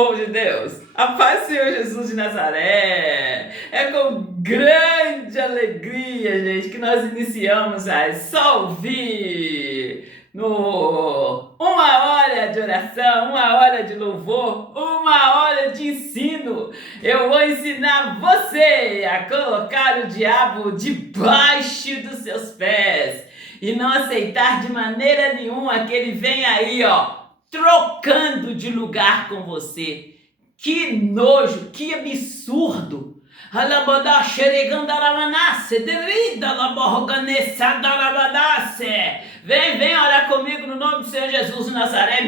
povo de Deus, a paz do Senhor Jesus de Nazaré. É com grande alegria, gente, que nós iniciamos a só ouvir no uma hora de oração, uma hora de louvor, uma hora de ensino. Eu vou ensinar você a colocar o diabo debaixo dos seus pés e não aceitar de maneira nenhuma que ele venha aí, trocando de lugar com você. Que nojo, que absurdo! Vem orar comigo no nome do Senhor Jesus de Nazaré.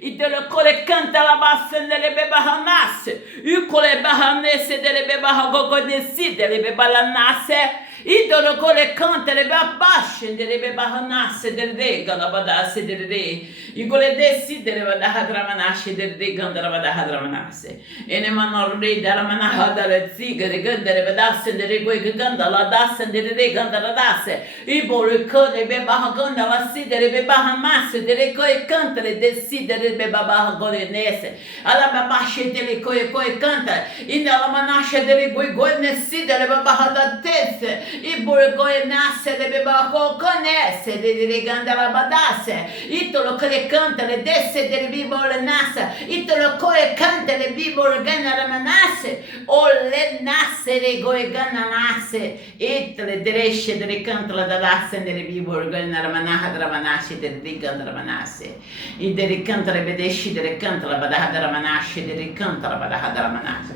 E dele cole canta la bassendele bebahanase e cole bahanese dele bebahagogonesi dele bebalanase e dele cole canta le babashe dele bebahanase dele galabadase dele e cole desi dele badahadramanashi dele gandalabadahadramanase ene manorri dala manahada le ziga de gandale badasse dele gandala dasse dele gandaladase e bore cole bebahagandala si dele bebahamase dele cole canta le desi dele bebabah golenese ala babashe dele coi canta e nela manashe dele goi nesse dele babahada tese e borgoi nasce dele bebaho conese dele gandala badasse e tolo que canta le desse dele bibole nasa e tolo coi canta le bibole ganala manase o le nasce de goi gananasse e tele dresce dele canta la dalasse dele bibole ganala manaha dramanashe dele gandala manase e dele canta bedesci delle canta la badahadara manasce delle canta la badahadara manasce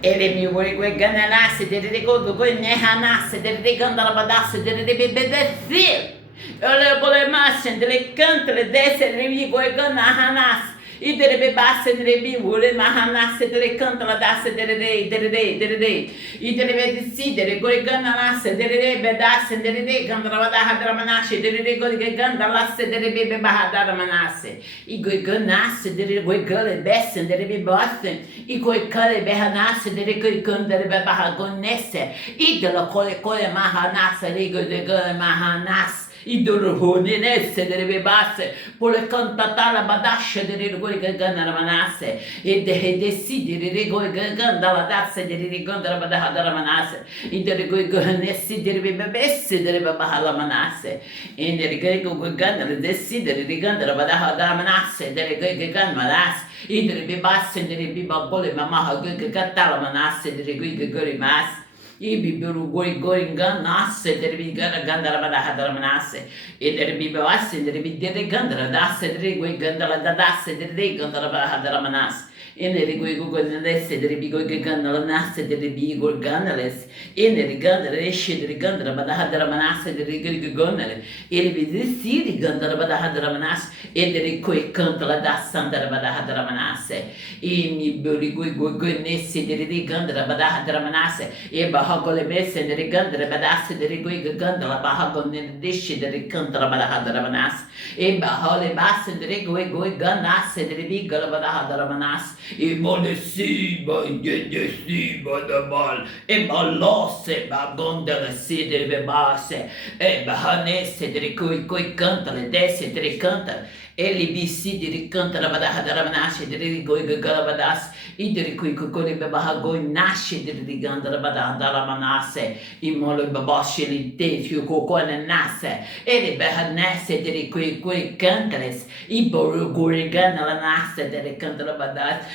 ele mi vuoi gananasse delle gogo nehanasse delle ganda la badasse delle bebedessi ele gole masse delle canta le desse le mi vuoi gananasse e dele bebasse dele bibule mahanasse dele canta la dasse dele e dele bedessi dele goi gananasse dele bedasse dele ganda la badahadara manasce dele goi ganda lasse dele bebe bahadara manasse e goi ganasse dele goi gale besse dele bebasse e goi cale behanasse dele goi canta dele bebahagonesse e dele cole mahanasse dele goi mahanasse e dorone nesse delle bebasse pole cantata la badasce delle rigori che ganna la manasse e decidere rigori che ganda la dasse delle rigori la badaha la manasse e delle rigori che nessi delle bebesse delle babaha la manasse e delle rigori che ganna le decidere riganda la badaha la manasse delle rigori che ganna manasse e delle bebasse delle bibabole mamaha che gatta la manasse delle rigori che gori mas e biberu goi enganasse deve gandara badahadara manasse e deve bibasse deve dele gandara dasse deve goi gandara dadasse deve gandara badahadara manasse e nele goi nesse deve goi gandara nasse deve bigor gandales e nele gandara esce deve gandara badahadara manasse deve goi gandale ele decide gandara badahadara manasse e deve goi canta la dassandara badahadara manasse e mi beri goi nesse deve gandara badahadara manasse e bahagole besse delle gandere badasse delle goi gandala bahagone desce delle cantala badahadara manas e bahole basse delle goi ganasse delle bigala badahadara manas e molesiba indesiba da bal e balosse bagondele si delle bebasse e bahanesse delle goi cantale desse delle canta ele bisi dele canta la badahadara manas delle goi gala badas e dele goi behagoi nasce delle gandala badahadara manasse in molo babosce li tefio cocone nasse e le behanesse delle quei cantales e borgorigana la nasse delle cantala badas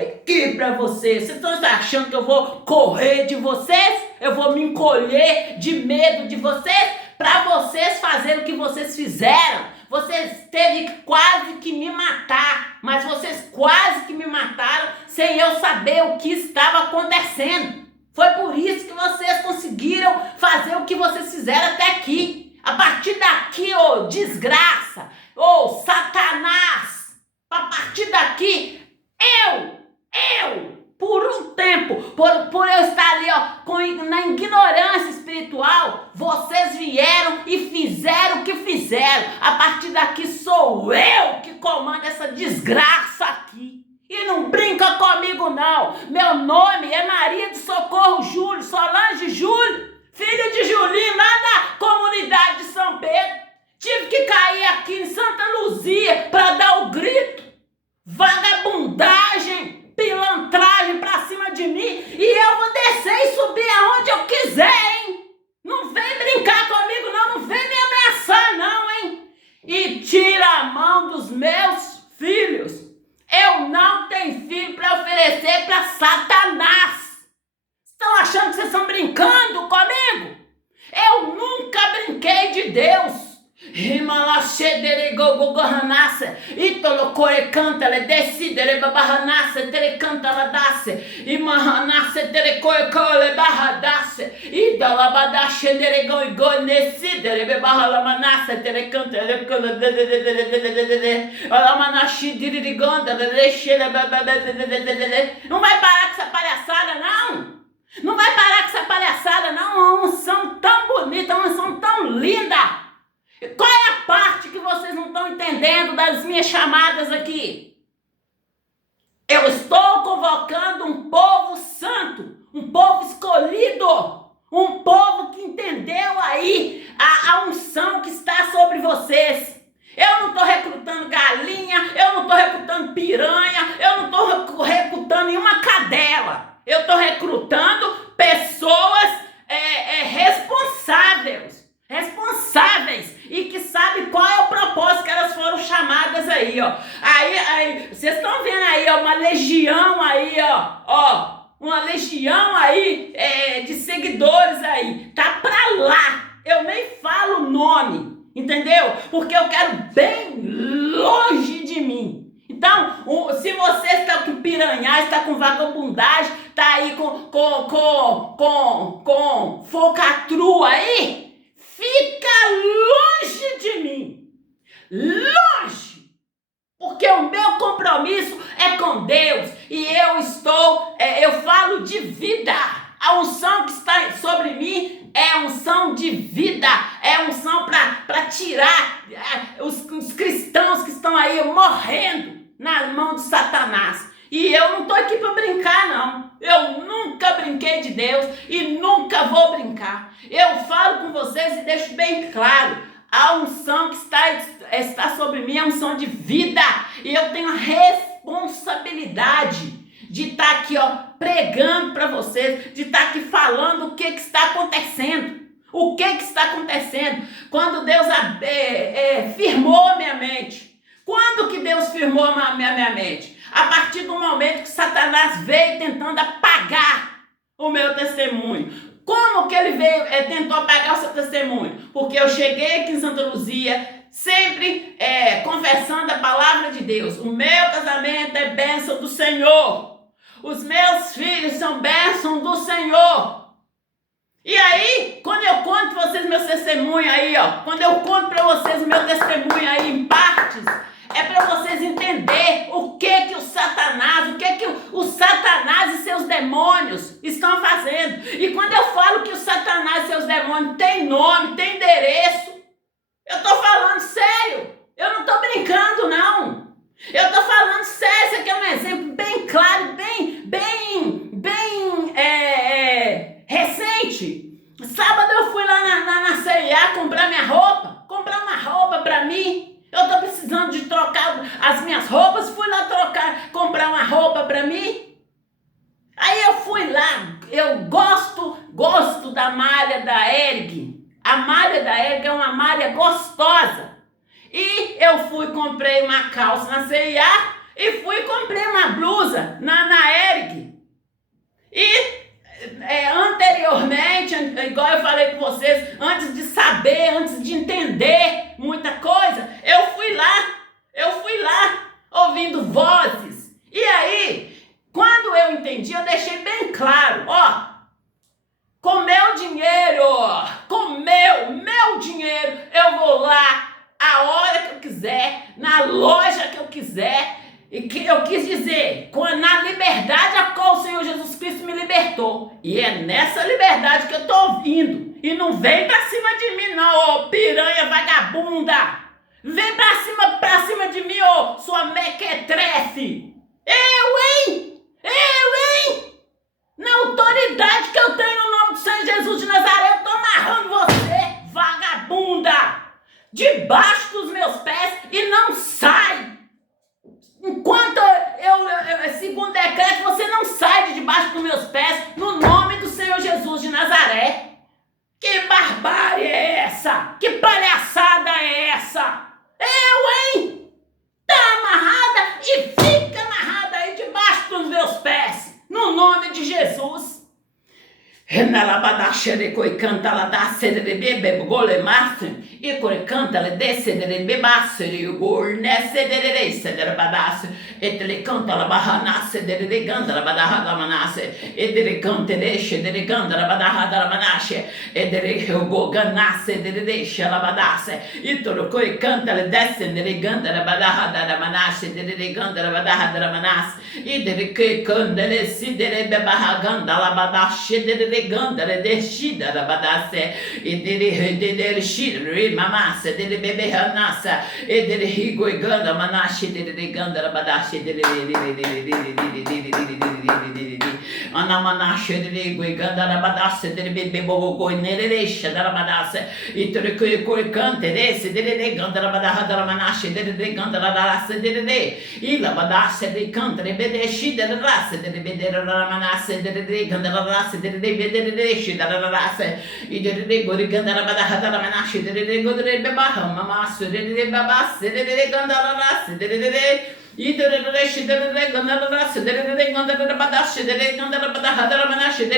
aqui pra vocês estão achando que eu vou correr de vocês? Eu vou me encolher de medo de vocês? Pra vocês fazerem o que vocês fizeram? Vocês teve quase que me matar, mas vocês quase que me mataram sem eu saber o que estava acontecendo. Foi por isso que vocês conseguiram fazer o que vocês fizeram até aqui. A partir daqui, ô desgraça, ô Satanás, a partir daqui, por um tempo, por eu estar ali, na ignorância espiritual, vocês vieram e fizeram o que fizeram. A partir daqui sou eu que comando essa desgraça aqui. E não brinca comigo não. Meu nome é Maria. de Deus. Rimalachederegogogohanassa, Itolocore canta, le decidere babahanassa, tere canta la dasse, Imahanassa tere coecole bahadasse, Idalabadasse deregoigo necidere babahalamanassa, tere canta, le cola de Alamanashi dirigonda, le deixeira babadede. Não vai parar com essa palhaçada, não! Não vai parar com essa palhaçada, não! Uma unção tão bonita, uma unção tão linda! Qual é a parte que vocês não estão entendendo das minhas chamadas aqui? Eu estou convocando um povo santo, um povo escolhido, um povo que entendeu aí a unção que está sobre vocês. Eu não estou recrutando galinha, eu não estou recrutando piranha, eu não estou recrutando nenhuma cadela. Eu estou recrutando pessoas responsáveis e que sabem qual é o propósito que elas foram chamadas aí, ó. Aí vocês estão vendo aí, ó, uma legião aí, ó, uma legião aí de seguidores aí. Tá pra lá. Eu nem falo o nome, entendeu? Porque eu quero bem longe de mim. Então, se você está com piranhar, está com vagabundagem, está aí com focatrua aí, fica longe de mim. Longe. Porque o meu compromisso é com Deus. E eu falo de vida. A unção que está sobre mim é unção de vida. É unção para tirar os cristãos que estão aí morrendo nas mãos de Satanás. E eu não estou aqui para brincar, não. Eu nunca brinquei de Deus e nunca vou brincar. Eu falo com vocês e deixo bem claro. A unção que está sobre mim é a unção de vida. E eu tenho a responsabilidade de estar aqui, ó, pregando para vocês, de estar aqui falando o que está acontecendo. O que está acontecendo? Quando Deus firmou minha mente. Quando que Deus firmou a minha mente? A partir do momento que Satanás veio tentando apagar o meu testemunho. Como que ele tentou apagar o seu testemunho? Porque eu cheguei aqui em Santa Luzia, sempre confessando a palavra de Deus. O meu casamento é bênção do Senhor. Os meus filhos são bênção do Senhor. E aí, quando eu conto para vocês meu testemunho aí, ó, quando eu conto para vocês o meu testemunho aí em partes, é para vocês entenderem o que o Satanás e seus demônios estão fazendo. E quando eu falo que o Satanás e seus demônios têm nome, têm endereço, eu estou falando sério. Eu não estou brincando, não. Eu estou falando sério. Esse aqui é um exemplo bem claro, bem recente. Sábado eu fui lá na C&A comprar uma roupa para mim. Eu estou precisando de trocar as minhas roupas, fui lá comprar uma roupa para mim. Aí eu fui lá, eu gosto da malha da Erig. A malha da Erig é uma malha gostosa. E eu comprei uma calça na C&A e comprei uma blusa na Erig. E anteriormente, igual eu falei com vocês, antes de saber, antes de entender muita coisa, eu fui lá ouvindo vozes. E aí, quando eu entendi, eu deixei bem claro, ó, com meu dinheiro, eu vou lá a hora que eu quiser, na loja que eu quiser. E que eu quis dizer, na liberdade a qual o Senhor Jesus Cristo me libertou. E é nessa liberdade que eu estou ouvindo. E não vem pra cima de mim não, ô piranha vagabunda. Vem pra cima de mim, ô sua mequetrefe. Eu, hein? Na autoridade que eu tenho no nome do Senhor Jesus de Nazaré, eu tô amarrando você, vagabunda, debaixo dos meus pés e não sai. Enquanto segundo decreto, você não sai de debaixo dos meus pés, no nome do Senhor Jesus de Nazaré. Que barbárie é essa? Que palhaçada é essa? Hein? Tá amarrada e fica amarrada aí debaixo dos meus pés, no nome de Jesus. Renalabadasha de coi canta la dasse de bebe gole masse e coi canta le desse de bebasse de gol nesse de resse de badasse e te le canta la bahanasse de ganda la badaha la manasse e de le cante desce de ganda la badaha la manasse e de le go ganasse de desce la badasse e to coi canta le desse de ganda la badaha la manasse de ganda la badaha la manasse e de le che canta le si de bebaha ganda la badasse de gandare de shida da badasse e de shida mamasse de bebe hanassa e de higo e ganda manashi de gandara badasse de anamanashi de higo e gandara badasse de bebe bogo neresha da badasse e to coi cante desse de gandara badaha da manashi de gandara badasse de e la badasse de cante de bebe shida da rasse de bebe da manasse de gandara rasse de Shi da rasse I de gori gandara badaha da manashi de godre bebaha mamas de babas de gandara rasse de I de reshi de gandara rasse de gandara badashi de gandara badaha da manashi de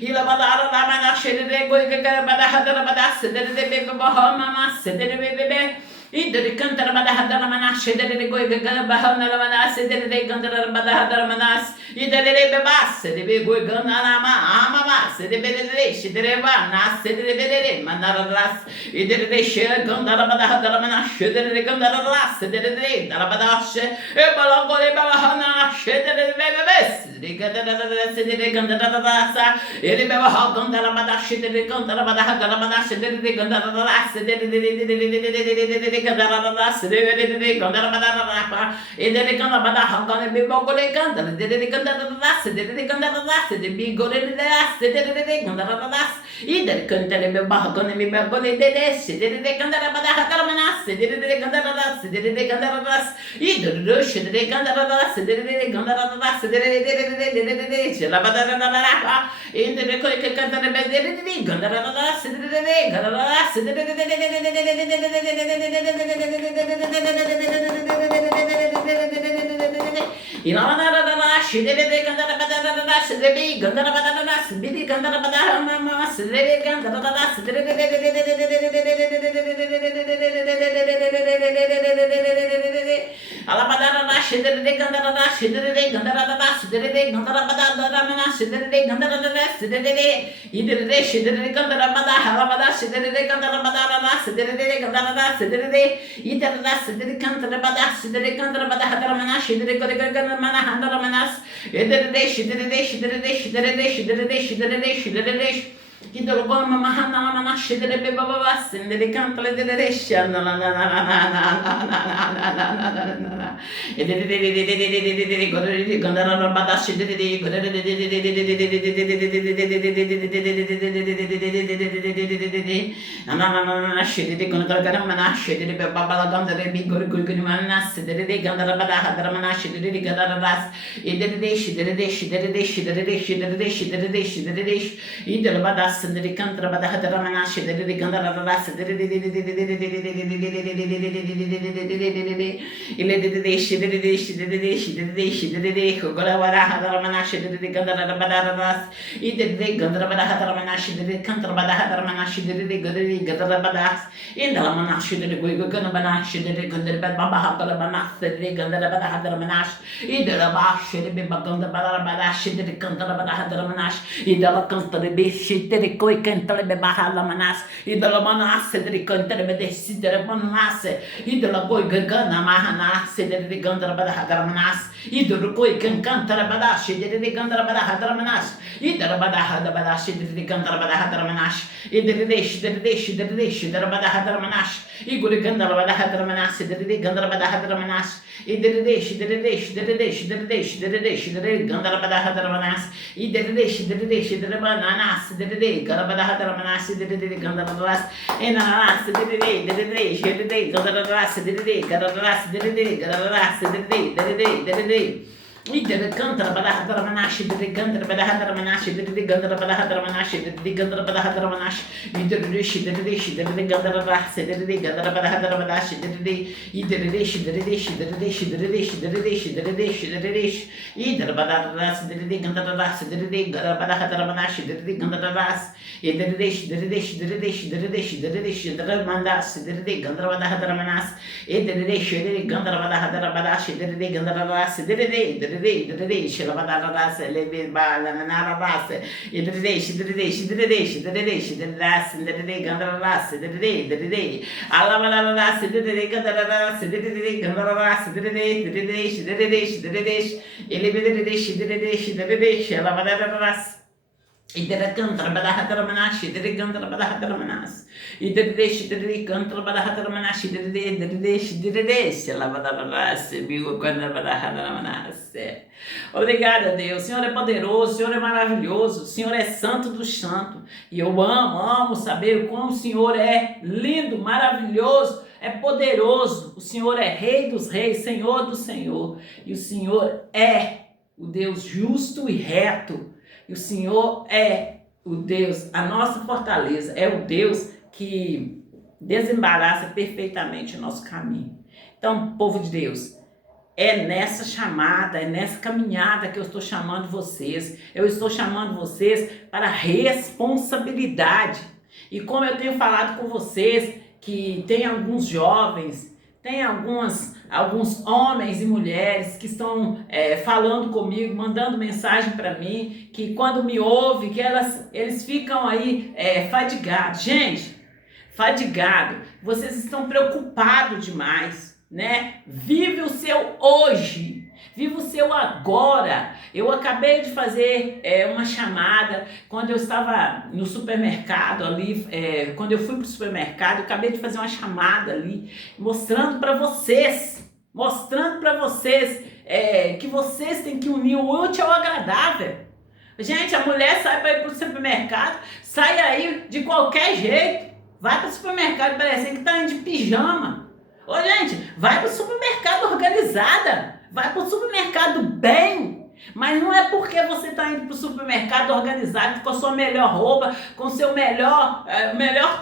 I la badara da manashi de gori gandara badaha da badasse de bebaha mamas de bebe İdri kantara badahadara manas şedere goy gagara bahana manas şedere gandara badahadara manas İdere bebas şedere goy gandara ama mas şedere şedere banas şedere bedere manara ras İdere şe gandara badahadara manas şedere gandara ras şedere dara badaş e bala gore bahana şedere bebes şedere gandara ras eri bebaha gandara badaş şedere gandara badahadara manas şedere gandara ras şedere Gandara de Gandara e delle Gandara Hangane Bibogole Gandara, de Gandara de Gandara de Bigore de Gandara e del Cantele Bahagone Bibogole de Gandara Hagamanas, de Gandara de Gandara e del Rush de Gandara de Gandara de la Badara e delle Coica Cantare de Gandara İnanara şiddet gandara badara şiddet gandara badara şiddet gandara badara mama şiddet gandara şiddet ala badara şiddet gandara şiddet gandara şiddet gandara badara mama şiddet gandara şiddet İdire şiddet gandara badara ala badara şiddet gandara badara şiddet gandara şiddet İdire şiddet gandara badara şiddet gandara badara mama şiddet gandara mana handara manas edere şidere Idolo goma mahana mana şidere be baba basin de kantle de reşya na na na na na na edere gore gandara bada şidere gore na şidere gandara mana şidere be baba gandara bi gore gore mana şidere gandara bada hadara mana şidere gandara ras edere şidere idolo bada Sendiri kantra bada hadara mana şedere gandara ras ile şidere gola vara hadara mana şedere gandara bada ras ile gandara bada hadara mana şedere kantra bada hadara mana şedere gandara bada indala mana şedere goy gana bana şedere gandara baba hadara mana şedere gandara bada hadara mana ile ba şedere baganda bada şedere gandara bada hadara mana ile kantra be şedere coi cantare be bahala manas e della manas de cantare be desidere manas e della coi gana manas de gandara bada hadara manas e della coi cantare bada de gandara bada hadara manas e della bada hadara bada de gandara bada hadara manas e de bada hadara manas e gure gandara bada hadara manas de gandara bada hadara manas e de gandara bada hadara manas e de bananas de Garabada hadara manasi de gandara ras enanas de gandara ras de gandara ras de Idere canta badahadra manashi, de gandra badahadra manashi, de gandra badahadra manashi, de gandra badahadra manashi, iderish, de gandra rasse, de gandra badahadra manashi, iderish, idere badahadra rasse, de gandra rasse, de gandra badahadra manashi, de gandra rasse, iderish, mandas, de gandra badahadra manas, iderish, de gandra badahadra manashi, de gandra rasse, de Shilabadaradas, Lebalanaradas, Idrish, Gandaras, Alabalaras, Gandaras, Gandaras, Alabadaras. Idere cantra badahadra manashi, idere gandra badahadra manas, idere cantra badahadra manashi, idere lavadaras, bigo gandra badahadra manas. Obrigada, Deus. O Senhor é poderoso, o Senhor é maravilhoso, o Senhor é santo do santo. E eu amo saber como o Senhor é lindo, maravilhoso, é poderoso. O Senhor é Rei dos reis, Senhor do Senhor. E o Senhor é o Deus justo e reto. E o Senhor é o Deus, a nossa fortaleza, é o Deus que desembaraça perfeitamente o nosso caminho. Então, povo de Deus, é nessa chamada, é nessa caminhada que eu estou chamando vocês. Eu estou chamando vocês para responsabilidade. E como eu tenho falado com vocês, que tem alguns jovens, tem alguns homens e mulheres que estão falando comigo, mandando mensagem para mim, que quando me ouvem, que eles ficam aí fadigados. Gente, fadigado, vocês estão preocupados demais, né? Vive o seu hoje, vive o seu agora. Eu acabei de fazer uma chamada quando eu estava no supermercado ali, quando eu fui para o supermercado, eu acabei de fazer uma chamada ali, mostrando para vocês que vocês têm que unir o útil ao agradável. Gente, a mulher sai para ir para o supermercado, sai aí de qualquer jeito, vai para o supermercado parecendo que está indo de pijama. Ô gente, vai para o supermercado organizada, vai para o supermercado bem, mas não é porque você está indo para o supermercado organizado com a sua melhor roupa, com o seu melhor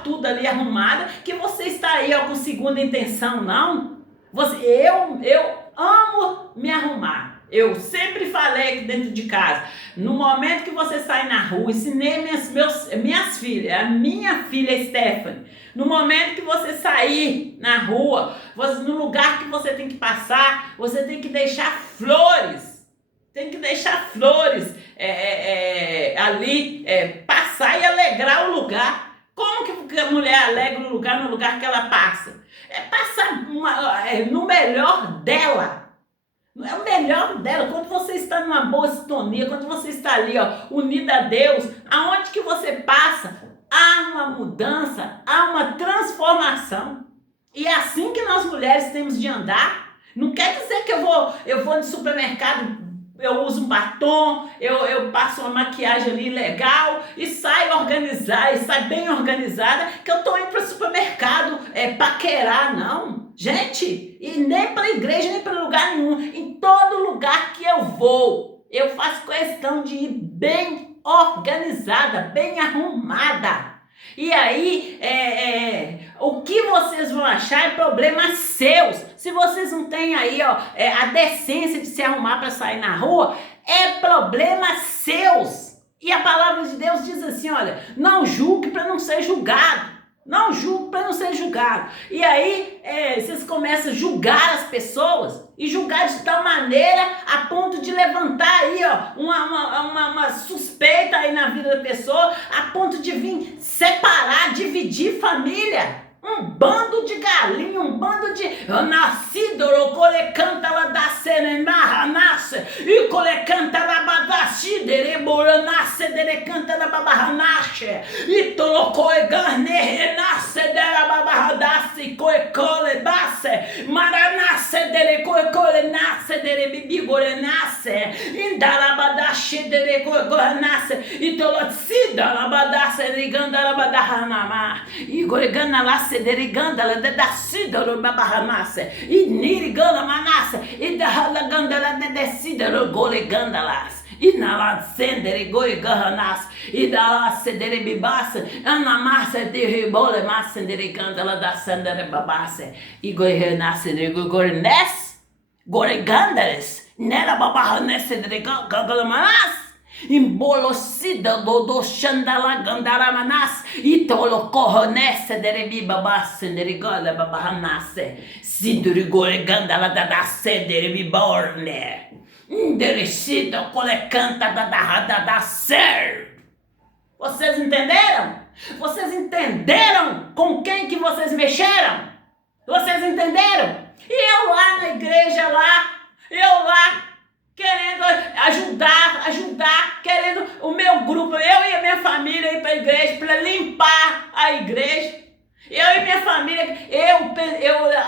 tudo ali arrumada, que você está aí com segunda intenção, não. Eu amo me arrumar. Eu sempre falei aqui dentro de casa, no momento que você sai na rua, ensinei minhas filhas, a minha filha Stephanie, no momento que você sair na rua, no lugar que você tem que passar, você tem que deixar flores. Ali, passar e alegrar o lugar. Como que a mulher alegra o lugar no lugar que ela passa? Passar no melhor dela. É o melhor dela. Quando você está numa boa sintonia, quando você está ali, unida a Deus, aonde que você passa, há uma mudança, há uma transformação. E é assim que nós mulheres temos de andar. Não quer dizer que eu vou no supermercado, eu uso um batom, eu passo uma maquiagem ali legal e saio organizada, e saio bem organizada, que eu tô indo para o supermercado paquerar, não. Gente, e nem para a igreja, nem para lugar nenhum. Em todo lugar que eu vou, eu faço questão de ir bem organizada, bem arrumada. E aí, o que vocês vão achar é problema seus. Se vocês não têm aí, a decência de se arrumar para sair na rua, é problema seus. E a palavra de Deus diz assim, olha, não julgue para não ser julgado. Não julgue para não ser julgado. E aí, vocês começam a julgar as pessoas e julgar de tal maneira a ponto de levantar aí, uma suspeita aí na vida da pessoa, a ponto de vir separar, dividir família. Um bando de galinha, um bando de nascido, cole canta la da senemarra nasce, e cole canta la badashi, derebora nasce, dere canta la babarra nasce, e tolocoe garne renasce, dera babarra nasce, coe basse, maranasse, dere coe nasce, dere bibigore nasce, indala badashi, dere coe nasce, e tolotsida la badasse, Rigandala Badahanama, Igorigana Lasse, Rigandala, da Sidoro Babahanase, Inirigana Manasa, Idahala Gandala, de Sidoro Golegandalas. E na lá sendere goi garranas e da lá sedere bibassa ana massa de rebole massa de candela da sandere babassa e goi renasce de gornes goregandares nera babahanesse de gandala manas imbolocida do chandala gandara manas e tolo corronesse de bibabassa de ganda babahanasse siduri goregandala da sendere biborne enderecida, colecanta da ser. Vocês entenderam? Vocês entenderam com quem que vocês mexeram? Vocês entenderam? E eu lá na igreja eu lá, querendo ajudar, querendo o meu grupo, eu e a minha família ir para a igreja, para limpar a igreja. Eu e minha família, eu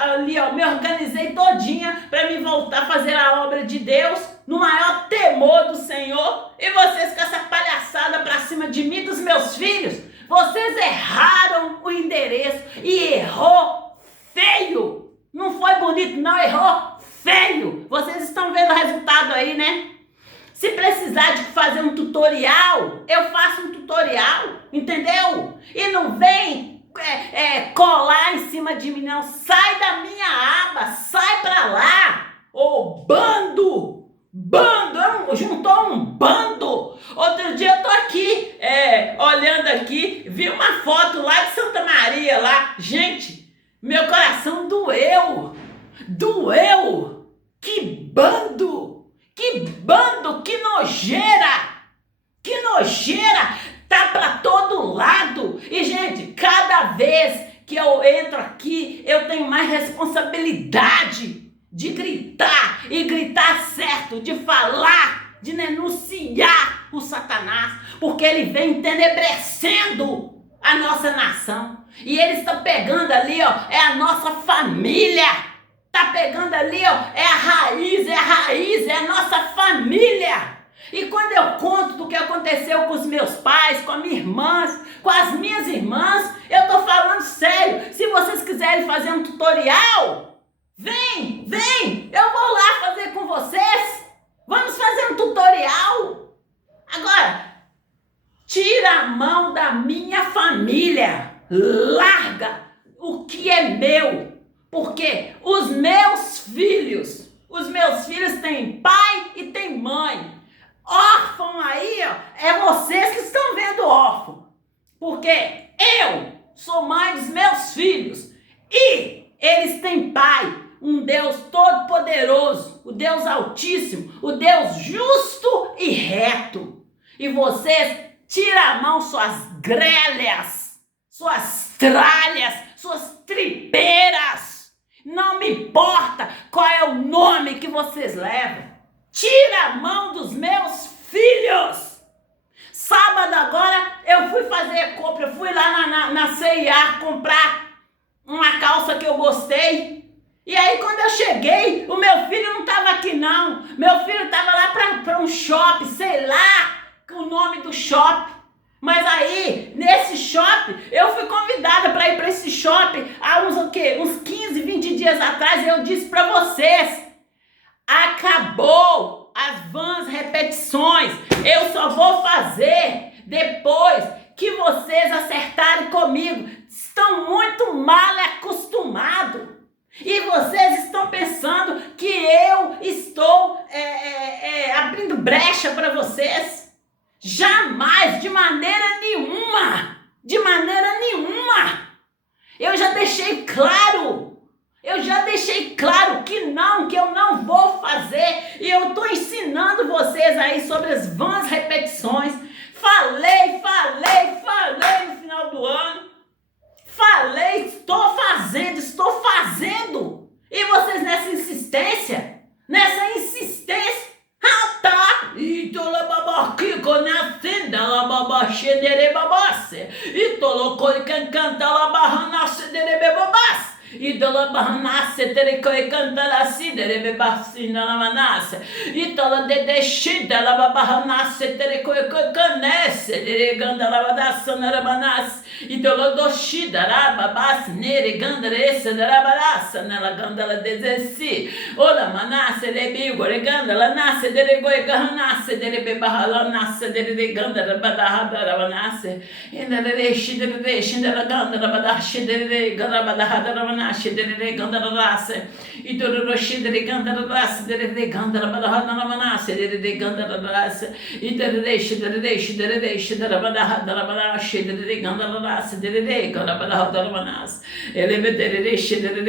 ali, ó, me organizei todinha para me voltar a fazer a obra de Deus no maior temor do Senhor. E vocês com essa palhaçada para cima de mim, dos meus filhos, vocês erraram o endereço e errou feio. Não foi bonito não, errou feio. Vocês estão vendo o resultado aí, né? Se precisar de fazer um tutorial, eu faço um tutorial, entendeu? E não vem colar em cima de mim não, sai da minha aba, sai pra lá, ô bando, juntou um bando. Outro dia eu tô aqui, olhando aqui, vi uma foto lá de Santa Maria lá, gente, meu coração doeu, que bando, que nojeira, tá pra todo lado. E gente, cada vez que eu entro aqui, eu tenho mais responsabilidade de gritar, e gritar certo, de falar, de denunciar o Satanás, porque ele vem entenebrecendo a nossa nação, e ele está pegando ali, ó, é a nossa família, tá pegando ali, ó, é a raiz, é a nossa família. E quando eu conto do que aconteceu com os meus pais, com as minhas irmãs, eu tô falando sério. Se vocês quiserem fazer um tutorial, vem, eu vou lá fazer com vocês. Vamos fazer um tutorial. Agora, tira a mão da minha família, larga o que é meu, porque os meus filhos têm pai e têm mãe. Órfão aí, ó, é vocês que estão vendo órfão, porque eu sou mãe dos meus filhos e eles têm pai, um Deus todo-poderoso, o Deus altíssimo, o Deus justo e reto. E vocês tiram a mão suas grelhas, suas tralhas, suas tripeiras, não me importa qual é o nome que vocês levam. Tira a mão dos meus filhos. Sábado agora eu fui fazer compra, eu fui lá na C&A comprar uma calça que eu gostei. E aí quando eu cheguei, o meu filho não estava aqui não. Meu filho estava lá para um shopping, sei lá o nome do shopping. Mas aí, nesse shopping, eu fui convidada para ir para esse shopping há uns 15, 20 dias atrás. Eu disse para vocês, acabou as vãs repetições. Eu só vou fazer depois que vocês acertarem comigo. Estão muito mal acostumados. E vocês estão pensando que eu estou abrindo brecha para vocês. Jamais, de maneira nenhuma. Eu já deixei claro que eu não vou fazer. E eu estou ensinando vocês aí sobre as vãs repetições. Falei no final do ano. Estou fazendo. E vocês nessa insistência. Ah, tá. Idola bahanase tere koi kantala sidere be basina la manase. Itola de shida la bahanase tere koi kanese dere gandala badasa na manase. Idola do shida la babas nere gandala esse da barasa na la gandala de ola manase le bigo le gandala nase dere goi ganase dere be bahala nase dere gandala badaha da manase. Ina dere shida la gandala badashi dere gandala badaha da Shidere Gandara Rase, Idoro Shidere Gandara Rase, de Gandara Badahana Manase, de Gandara Rase, Idere Shidere Badahana Shidere Gandara Rase, de Gandara Manas, Elevated Shidere,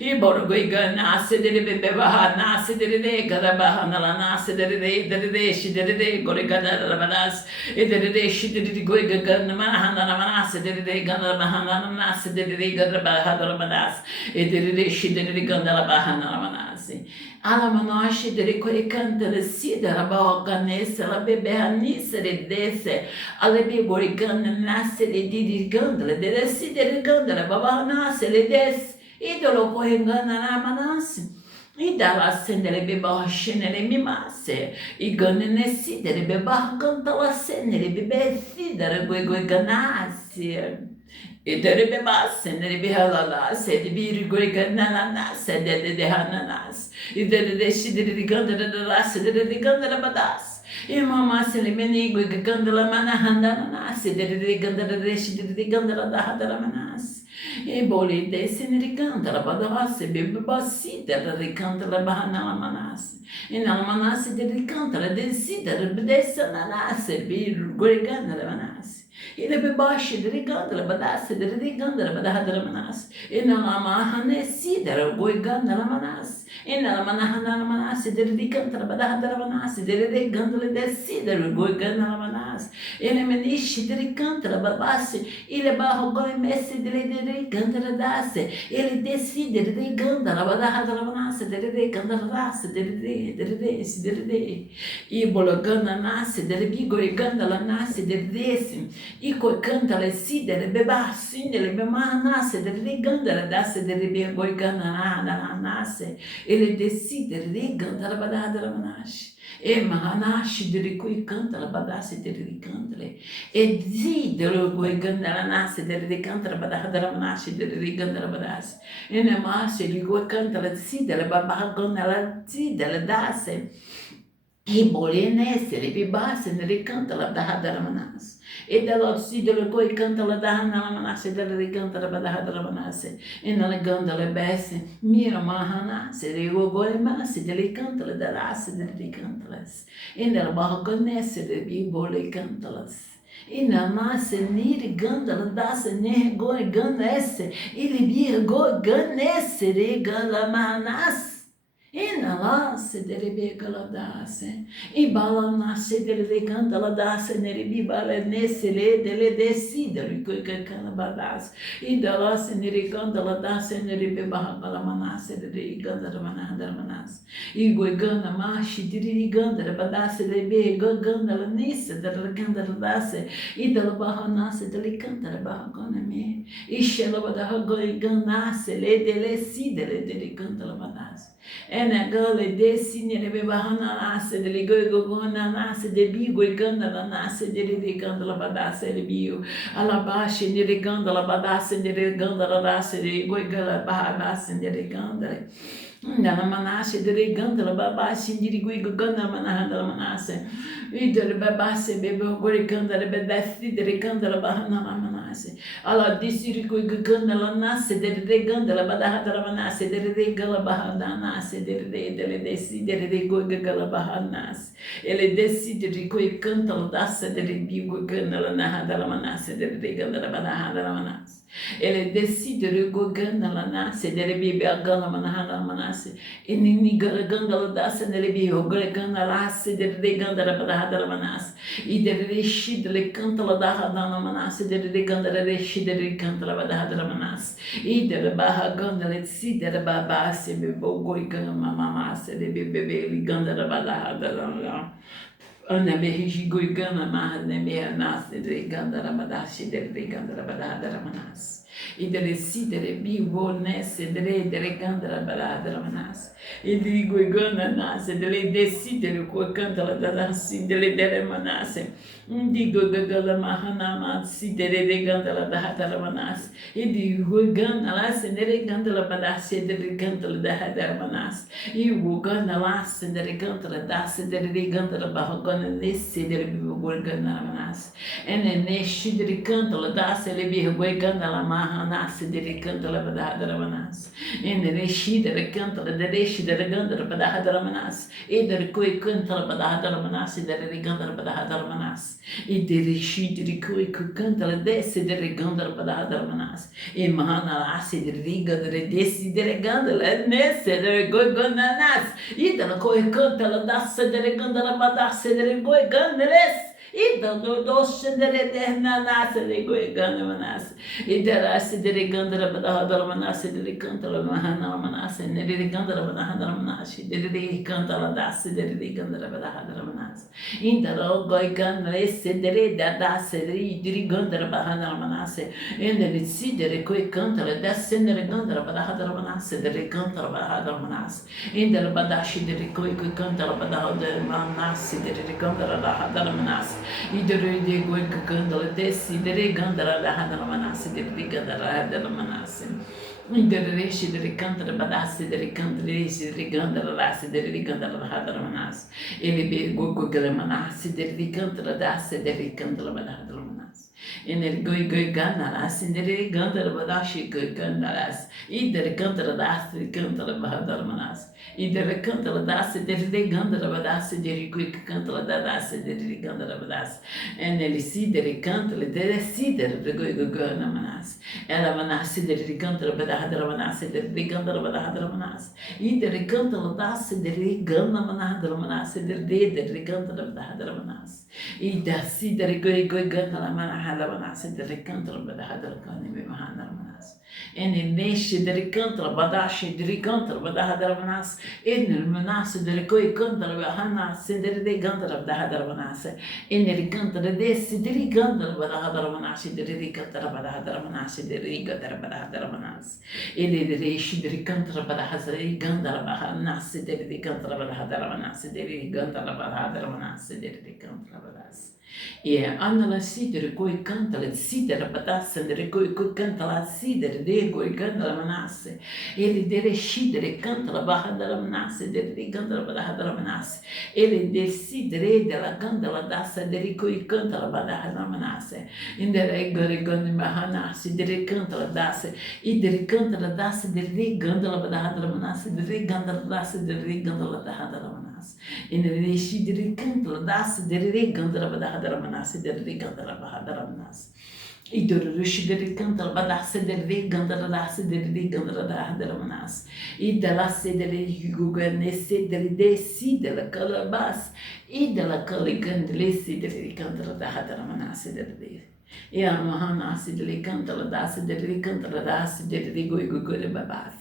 Iborgo Nase, de Bebaha Nase, de Garabahana Nase, de Shidere Gorigada Rabadas, Idere Shidere Goiganamana Manase, de Gandara Nase de Gadabahadamanas, Edere Shidere Gandalabahanamanas. Alamanoshi de Coricanta, Sida, Baganesa, la Bebehanissa de Desse, Alebi Gorigana Nasse de Didi Gandala, de Sida Gandala, Babanase, Ledes, Idolo Corrigana Namanasi. E dalla sendere beba scenere mimasse, I gane ne sidere beba cantala senere bebe sidere goi ganassi. E dere beba senere bihalala, se de bir goi ganana, se de hananas. E de sidere de gandara da lasse, de gandara badas. E mamma se le menigo e gandala manahanda, se de gandara de gandara da hadara manas. E boli desse ne ricanta la badasse, bebe basita la ricanta la bahana la manasse. E na manasse de ricanta la desida la bedessa la nasse, bir gorigana la manasse. E le bebashi de ricanta la badasse, de ricanta la badahada la manasse. E na mahane sida la goigana la manasse. E na manahana la manasse, de ricanta la badahada la manasse, de ricanta la desida la goigana la manasse. E le menishi de ricanta la babasse, e le barro goimesse de Gandara dasse, ele decide de Gandara, Badahada Manasse, de Gandara dasse, de e Bologana nasce, de Bigo e Gandala nasce, de desse, e canta le sida, de bebassin, de bemar nasce, de Gandara dasse, de Bigo e Gandara nasce, ele decide de Gandara Badahada Manasse. E mahanashi de cui canta la badasse de cantale e zi de lo cui canta la nasse de canta la badahada la manashi de canta la badasse e ne masse li cui canta la zi de la babagona la zi de la dasse e bolenesse le bibasse ne canta la badahada la manasse e dalla zi de lo cui canta la dahana la manasse de canta la badahada la manasse e nella ganda le besse mira mahanasse le gogole masse de canta la dalasse de cantalas e nella barconesse de bibole cantalas e na massa niri gandala dasse ne go ganesse ele bir go ganesse re gala manas e na lasse dele begala dasse e bala nasce dele cantala dasse nere bibala nesse le dele decida que cana badas e da lasse nere cantala dasse nere bebarra manasse dele gandara manada manas e go gana machi diri gandara badasse de be go gandala nesse dele gandara dasse e da barra nasce dele cantara barra gana me e chela bada go ganasse le dele si dele cantala badasse e na gale desse ne bebarra nasce dele go gona nasce de bigo e gandala nasce dele gandala badasse ele bio alabache nere gandala badasse nere gandala dasse de go gala barra dasse nere gandala Nana manasse de gandala babasse dirigui ganda manahanda manasse e de babasse bebe gori gandala bedassi de gandala bahana manasse ala disirigo gandala nasse de gandala badahada manasse de gala bahada nasse de desci de go gala bahanasse ele decide de coi cantala dasse de bigo gandala nahada manasse de gandala badahada manasse ele decide de go gandala nasse de bebe gala manahada manasse e nini gandala dasse de bio gandala nasse de gandala badahada manasse e de reshid le cantala dahada manasse de gandala reshid de cantala badahada manasse e de barra gandala decide de babasse bebo go gama mamasse de bebe gandala badahada Ana berrigi goigana marra ne me nasce de gandara badashi de gandara badahada manas. idere sidere biwo nese dere gandara baladara manas idri goigana nase dele desidere ko cantala da sidere dere manase indigo gagala mahana mas sidere de gandala da hadara manas idi goigana la sendere gandala badase dere cantala da hadara manas e o gana la sendere cantala da sidere gandala bahagana nesse dere biwo goigana manas ene shidere cantala da sele biwo gandala mahanase dere cantala da hadara manas ene shidere cantala dere shidere gandala da hadara manas e dere coi cantala da hadara manas dere gandala da hadara manas e dere shidere coi cantala desse dere gandala da hadara manas e mahana ase dere gandala desse dere gandala nesse dere goigananas e dere coi cantala da dere gandala da dere goigananes e dando doce dere dernanas de goigana manas e dera se dere gandara badahadara manas dere cantala mahana manas dere gandara badahadara manas dere cantala das dere gandara badahadara manas indara goigana esse dere da dere dere gandara badahadara manas dere si dere coi cantala das dere gandara badahadara manas dere cantala badahadara manas indara badashi dere coi cantala badahadara manas dere gandara badahadara manas idere de goi gandala desse dere gandala da hadala manase dere gandala da manase idere reshi dere cantala badasse dere cantala dere gandala lasse dere gandala da hadala manase ele be gogo gala manase dere cantala dasse dere cantala da hadala manase enel goi gandala dere gandala badashi goi gandala idere cantala dasse cantala da hadala manase idere cantala dasse dere gandala badasse dere goi cantala dasse dere gandala badasse enel sidere cantala dere sidere goi gana manas ela manas dere cantala badahadra manas dere gandala badahadra manas idere cantala dasse dere gana manahadra manas dere cantala badahadra manas ida sidere goi gana manahadra manas dere cantala badahadra kani me mahadra manas enel nesh dere cantala badashi dere cantala badahadra manas enel manas dere goi cantala bahana dere gandala badahadra manas enel cantala desse dere gandala badahadra manas dere cantala badahadra manas dere gandala badahadra manas ele dere shi dere cantala badahadra gandala bahanas dere cantala badahadra manas dere gandala badahadra manas dere cantala badas e andala sidere coi cantala sidere badassa dere coi cantala sidere de coi cantala manas ele dere shidere cantala bahadra manas dere gandala badahadra manas ele desidere della cantala dassa dere coi cantala badahadra manas indere gore gani mahanas dere cantala dassa e dere cantala dassa dere gandala badahadra manas dere gandala dassa dere gandala badahadra manas indere shidere cantala dassa dere gandala badahadra manas dere gandala badahadra manas idorrush dere cantala badasse dere gandala dasse dere gandala badahadra manas e dela se dere guganesse dere desi dela calabas e dela caligandlesse dere cantala badahadra manas dere e a mahanas dere cantala dasse dere cantala dasse dere goigore babas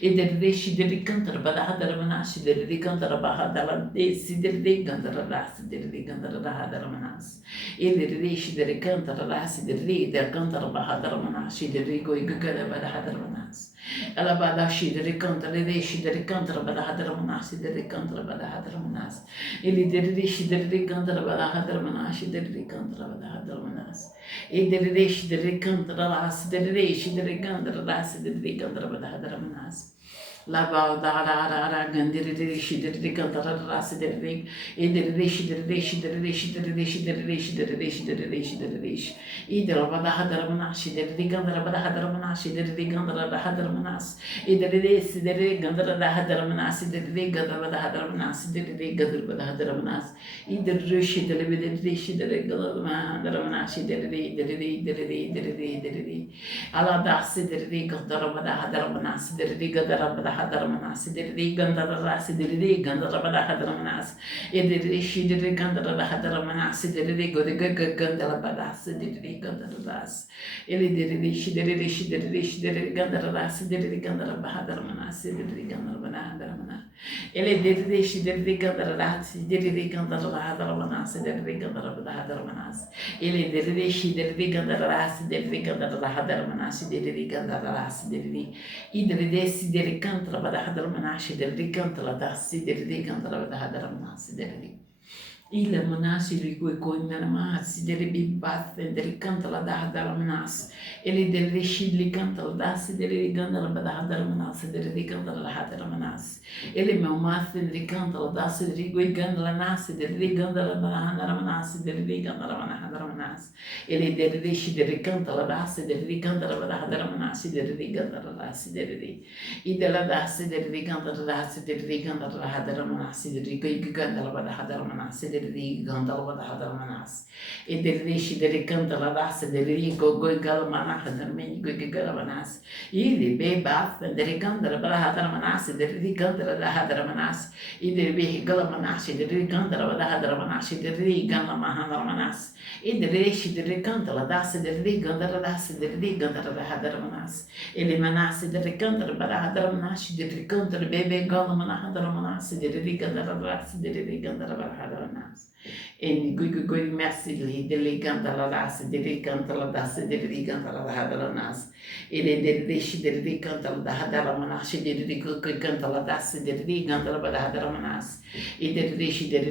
e dere shi dere cantala badahadra manas dere cantala bahadala desi dere gandala dasse dere gandala badahadra manas ele dere dere cantala dasse dere cantala bahadra manas dere goigore badahadra manas ela badashi dere cantala dere cantala badahadra manas dere cantala badahadra manas ele dere shi dere cantala badahadra manas dere cantala badahadra manas e dere shi dere cantala dasse dere shi dere gandala dasse dere gandala badahadra manas la da gandere shi dere cantala dasse dere e dere shi dere shi dere shi dere shi dere shi dere shi dere shi dere shi e dere badahadra manas dere gandala badahadra manas dere gandala badahadra manas e dere si dere gandala badahadra manas dere gandala badahadra manas dere gandala badahadra manas e dere shi dere gandala badahadra manas dere ala dasse dere gandala badahadra manas dere gandala bahadaramanasi diri gandarasi diri gandarabadahadaramanasi ediri shidiri gandarabadahadaramanasi diri gandarabadasi diri gandarabadasi ele diri shidiri gandarabadasi diri gandarabadahadaramanasi diri gandarabadahadaramanasi ele diri shidiri gandarabadasi diri gandarabadahadaramanasi diri gandarabadahadaramanasi ele diri shidiri gandarabadasi diri gandarabadahadaramanasi diri gandarabadasi diri idere desi dere cantala bada hadar manashi dere cantala dasi dere cantala bada hadar manashi dere ila manashi rico coi manamasi dere bibas dere cantala da hadar manas ele dere shidli cantala dasi dere cantala bada hadar manas dere cantala hadar manas ele mamas dere cantala dasi dere coi cantala nasi dere cantala bada hadar manas dere cantala bada hadar manas ele dere shidere cantala dasi dere cantala bada hadar manas dere cantala dasi dere idela dasi dere cantala dasi dere cantala hadar manas dere coi cantala bada hadar manas dere cantala bada hadar manas e dere shidere cantala dasi dere coi galmana hadar men coi galmanas ele bebas dere cantala bada hadar manas dere cantala da hadar manas e dere galmanas dere cantala bada hadar manas dere galmana hadar manas e dere shidere cantala dasi dere cantala dasi dere cantala da hadar manas ele manas dere cantala bada hadar manas dere cantala bebe galmana hadar manas dere cantala dasi dere cantala bada hadar manas e goi merci dele cantala dasi dere cantala dasi dere cantala da hadar manas ele dere shidere cantala da hadar manas dere cantala dasi dere cantala bada hadar manas e dere shidere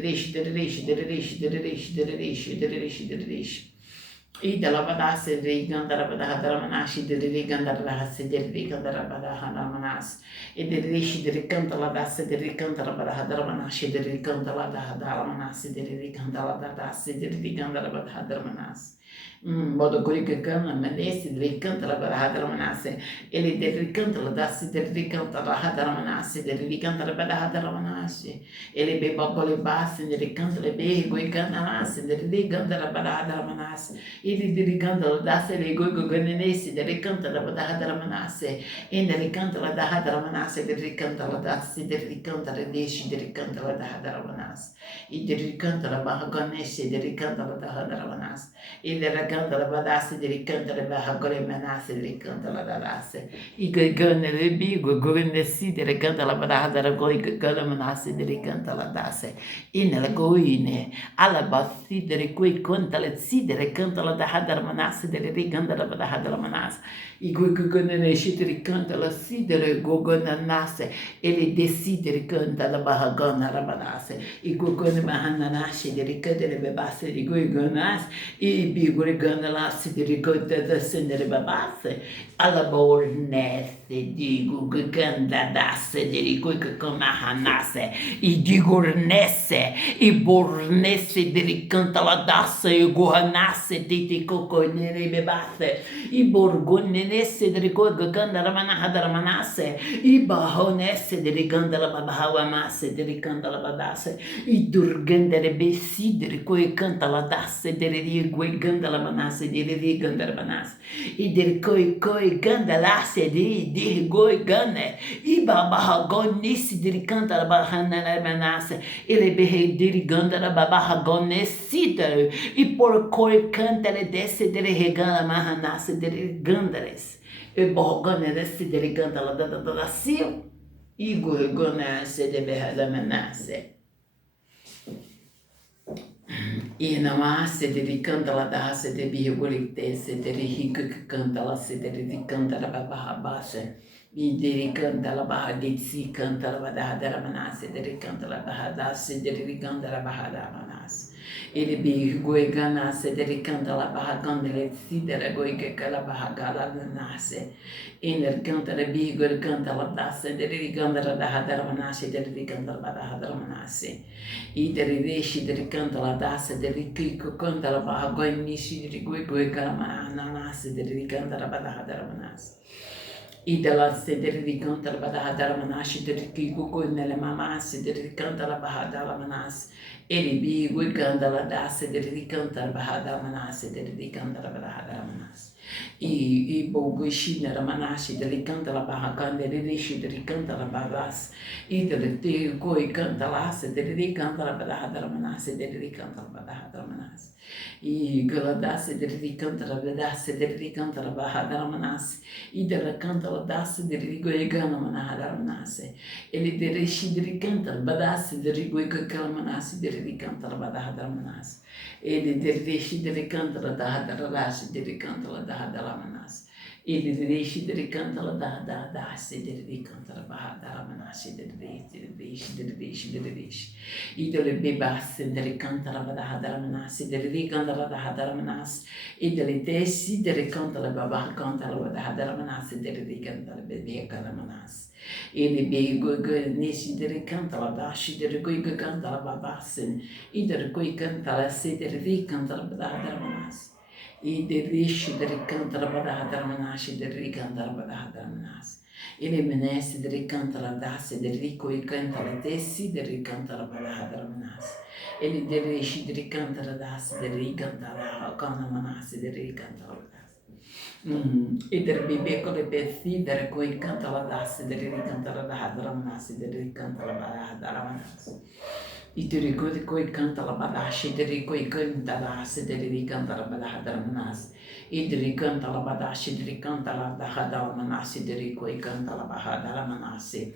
e della badasse dei gandara badahadara manashi dei gandara dasse dei gandara badahadara manas e dei rishi dei cantala dasse dei cantala badahadara manashi dei cantala badahadara manas dei cantala dasse dei gandara badahadara manas modo quelli che cantano manesi dei cantala badahadara manas e le dei cantala dasse dei cantala badahadara manas dei cantala badahadara manas e le bebole basse dei cantala bego e cananas dei gandara badahadara manas ili diri cantala dasse le gogo ganenesi dere cantala badahadara manasse e dere cantala dahadara manasse dere cantala dasse dere cantala deshi dere cantala dahadara manas e dere cantala bahaganesi dere cantala dahadara manas e dere cantala badasse dere cantala bahagore manasse dere cantala dadasse i gane le bigo ganesi dere cantala badahadara goi gana manasse dere cantala dasse in la goine alla bassi dere quei cantala sidere cantala da hadar manas dele gandara da hadar manas i gugugane shitri canta la sidere gogona nas ele decidere canta la bahagana rabanas i gugone mahana nashi dele cadere bebasse di gugonas i bigore gana la sidere canta da sendere bebasse alla bornesse di guganda dasse dele gugomahanase i digornesse i bornesse dele canta la dasse e gohanasse dite coconere bebasse i borgonenesse delle corgo candala manahadara manasse i bahonesse delle candala babahawamasse delle candala badasse i durgendere besidere coi cantala dasse delle rigue candala manasse delle rigandala manasse i del coi candalasse di goi gane i babahagonissi delle cantala bahanala manasse e le behe delle candala babahagonessi i porcoi cantale desse delle regala mahanasse delle gandares e borgonesse delle cantala da sil i gorgonesse de behada manasse e não há se de cantala da se de birgolitesse de rica que cantala se de cantala babahabase e de cantala bahaditsi cantala badahadara manasse de cantala bahadasse de cantala bahada manasse ele birgoi ganasse de cantala bahagandele sidera goi que cala bahagala nasse iner cantala birgoi cantala dasse de cantala bahadara manasse de cantala bahadara manasse e de rishi de cantala dasse de rico cantala bahagoi nishi de goi cala nasse de cantala bahadara manasse e della sede di cantala bahadara manasse de rico nelle mamasse de cantala bahadara manasse Ele bigo e canta la dasse dele canta bahada manasse dele canta la bahada manasse. E bogo e china manasse dele canta la bahada dele dele canta la badas. E dele te coi canta lá se dele canta la bahada manasse dele canta la bahada manasse. E galadasse dele canta la badasse dele canta la bahada manasse. E dele canta la dasse dele goi gana manahada manasse. Ele dele canta la badasse dele goi gana manasse dele canta la bahada manasse. Ele dele canta la dahada manasse dele canta la dahada manasse. Ele dele canta la dahada dele canta la bahada manasse dele. E dele bebasse dele canta la dahada manasse dele canta la dahada manasse. E dele desce dele canta la babá canta la dahada manasse dele canta la bebê canta manasse. Ele bego nesse dele canta la dashi dele canta la babasse. E dele canta la se dele canta la dahada manasse. E dele canta la dahada manasse dele canta la dahada manasse. Ele menesse dele canta la dasse dele canta la desce dele canta la dahada manasse. Ele dele canta la dasse dele canta la canta manasse dele canta la dasse. E dele bebê con le pezzi dele canta la dasse dele canta la dahada manasse dele canta la dahada manasse. E dele canta la badashi dele canta la dasse dele canta la dahada manasse. E dele canta la badashi dele canta la dahada manasse dele canta la bahada manasse.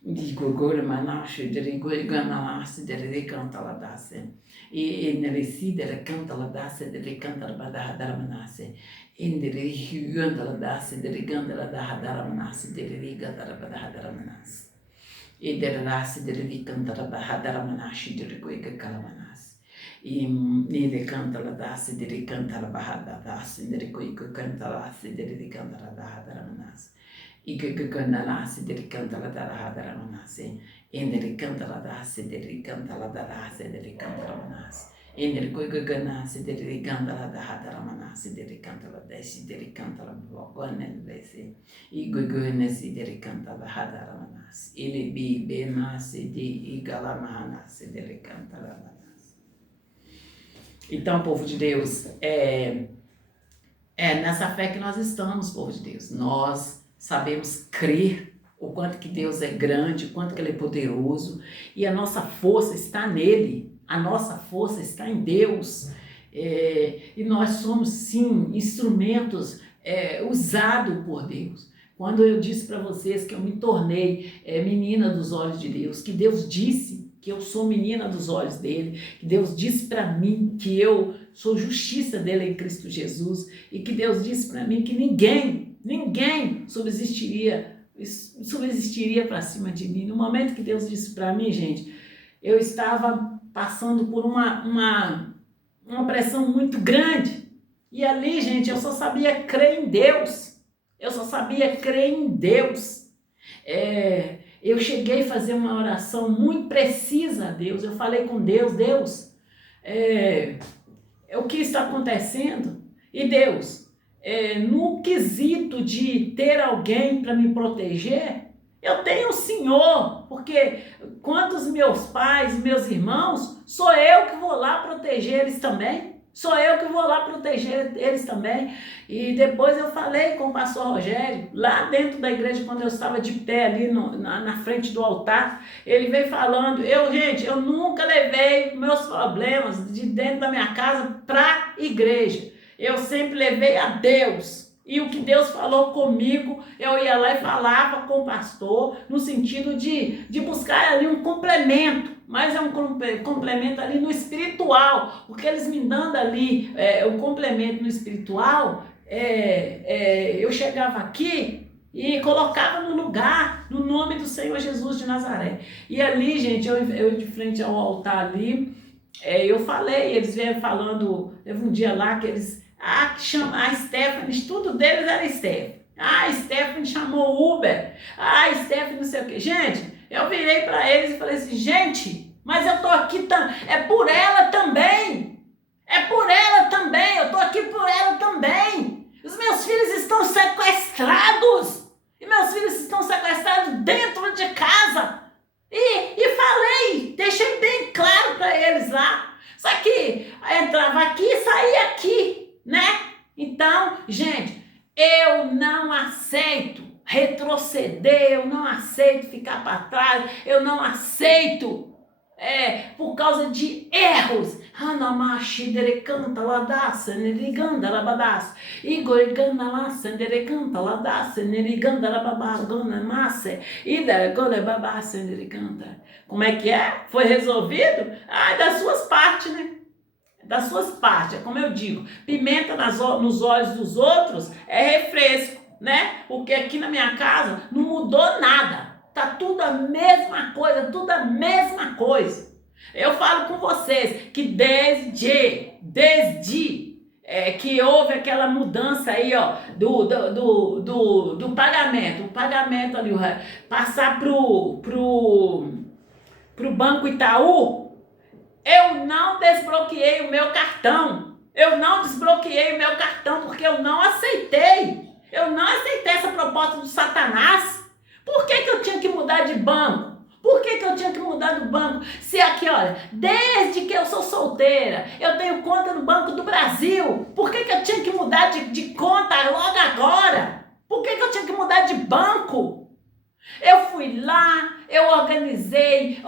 Dico gore manasse dele manasse dele canta la dasse. E nelle si dele canta la dasse dele canta la bahada manasse. E nelle canta la dasse dele canta la dahada manasse dele canta la bahada manasse. E dele dasse dele canta la bahada manasse dele canta manasse. E ele canta la dasse dele canta la bahada dasse dele canta la dasse dele canta la dahada manasse. E que canta la dasse dele canta la dahada manasse. E ele canta la dasse dele canta la dasse dele canta la manasse. E nel canta dele canta la dahada manasse dele canta la desce dele canta la bogone desse. E gogonesi dele canta la dahada manasse. Ele be nasce de igalamanasse dele canta la manasse. Então, povo de Deus, é nessa fé que nós estamos, povo de Deus. Nós sabemos crer o quanto que Deus é grande, o quanto que Ele é poderoso, e a nossa força está nele, a nossa força está em Deus, e nós somos sim instrumentos usados por Deus. Quando eu disse para vocês que eu me tornei menina dos olhos de Deus, que Deus disse que eu sou menina dos olhos dele, que Deus disse para mim que eu sou justiça dele em Cristo Jesus, e que Deus disse para mim que ninguém subsistiria para cima de mim. No momento que Deus disse para mim, gente, eu estava passando por uma pressão muito grande, e ali, gente, eu só sabia crer em Deus, eu cheguei a fazer uma oração muito precisa a Deus. Eu falei com Deus, o que está acontecendo? E Deus, no quesito de ter alguém para me proteger, eu tenho o Senhor, porque quantos meus pais, meus irmãos, sou eu que vou lá proteger eles também. E depois eu falei com o pastor Rogério, lá dentro da igreja, quando eu estava de pé ali na frente do altar, ele veio falando, eu nunca levei meus problemas de dentro da minha casa para a igreja, eu sempre levei a Deus. E o que Deus falou comigo, eu ia lá e falava com o pastor, no sentido de buscar ali um complemento, mas é um complemento ali no espiritual, porque eles me dando ali um complemento no espiritual, eu chegava aqui e colocava no lugar, no nome do Senhor Jesus de Nazaré. E ali, gente, eu de frente ao altar ali, eu falei, eles vieram falando, teve um dia lá que eles... a Stephanie, tudo deles era Stephanie. A Stephanie chamou Uber. A Stephanie não sei o que. Gente, eu virei para eles e falei assim, gente, mas eu tô aqui, é por ela também. Eu tô aqui por ela também. Os meus filhos estão sequestrados. E meus filhos estão sequestrados dentro de casa. E falei, deixei bem claro para eles lá. Então, gente, eu não aceito retroceder, eu não aceito ficar para trás, eu não aceito por causa de erros. Hanamashi derecanta ladassa, neriganda labadaça. Igor gana lassa, derecanta ladassa, neriganda lababagana massa. Ida gole babassa, neriganda. Como é que é? Foi resolvido? Das suas partes, né? Das suas partes, é como eu digo, pimenta nos olhos dos outros é refresco, né? Porque aqui na minha casa não mudou nada. Tá tudo a mesma coisa, tudo a mesma coisa. Eu falo com vocês que desde que houve aquela mudança aí, ó, do pagamento, o pagamento ali, passar pro Banco Itaú, eu não desbloqueei o meu cartão. Eu não desbloqueei o meu cartão porque eu não aceitei. Eu não aceitei essa proposta do Satanás. Por que eu tinha que mudar de banco? Por que eu tinha que mudar do banco? Se aqui, olha, desde que eu sou solteira, eu tenho conta no Banco do Brasil. Por que eu tinha que mudar de conta logo agora? Por que eu tinha que mudar de banco? Eu fui lá, eu organizei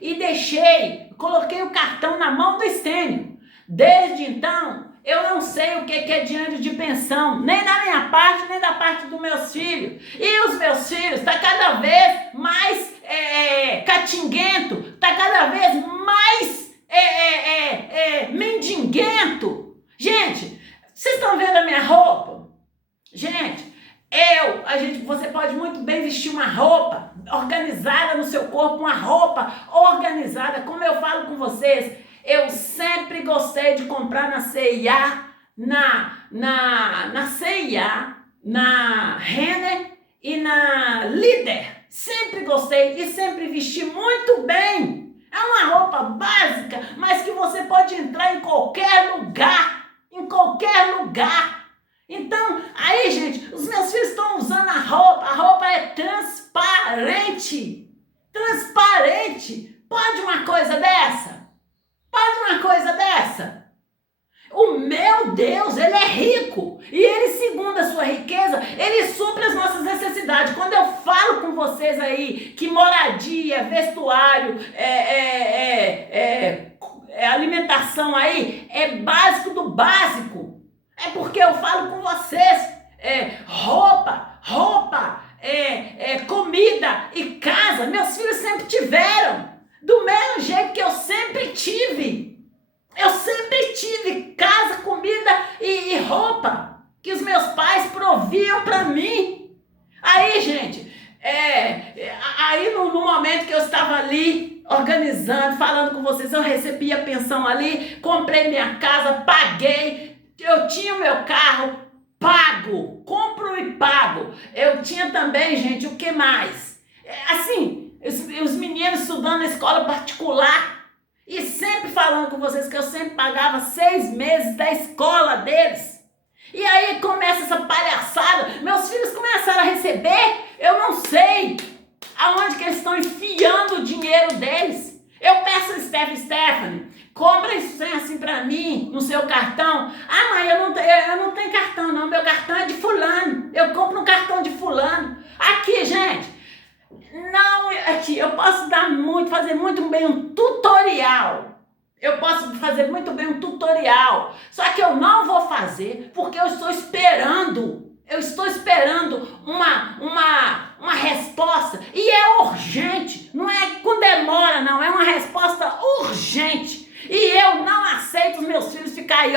e deixei, coloquei o cartão na mão do Estênio. Desde então, eu não sei o que é dinheiro de pensão, nem da minha parte, nem da parte dos meus filhos. E os meus filhos estão cada vez mais catinguento, está cada vez mais mendinguento. Gente, vocês estão vendo a minha roupa? Gente, você pode muito bem vestir uma roupa organizada no seu corpo, uma roupa organizada, como eu falo com vocês. Eu sempre gostei de comprar na C&A, na C&A, na Renner e na Líder. Sempre gostei e sempre vesti muito bem. É uma roupa básica, mas que você pode entrar em qualquer lugar. Em qualquer lugar. Então, aí, gente, os meus filhos estão usando a roupa é transparente. Transparente. Pode uma coisa dessa? Pode uma coisa dessa? O meu Deus, ele é rico. E ele, segundo a sua riqueza, ele supre as nossas necessidades. Quando eu falo com vocês aí que moradia, vestuário, alimentação aí é básico do básico. É porque eu falo com vocês. Roupa, comida e casa. Meus filhos sempre tiveram. Do mesmo jeito que eu sempre tive. Eu sempre tive casa, comida e roupa. Que os meus pais proviam para mim. Aí, gente, aí no momento que eu estava ali, organizando, falando com vocês, eu recebi a pensão ali, comprei minha casa, paguei. Eu tinha o meu carro, pago, compro e pago. Eu tinha também, gente, o que mais? Assim, os meninos estudando na escola particular e sempre falando com vocês que eu sempre pagava 6 meses da escola deles. E aí começa essa palhaçada, meus filhos começaram a receber, eu não sei aonde que eles estão enfiando o dinheiro deles. Eu peço a Stephanie, compra isso assim pra mim, no seu cartão. Ah, mãe, eu não tenho cartão não, meu cartão é de fulano, eu compro um cartão de fulano. Aqui, gente, não, aqui, eu posso fazer muito bem um tutorial. Eu posso fazer muito bem um tutorial. Só que eu não vou fazer porque eu estou esperando. Eu estou esperando uma resposta. E é urgente. Não é com demora, não. É uma resposta urgente. E eu não aceito os meus filhos ficarem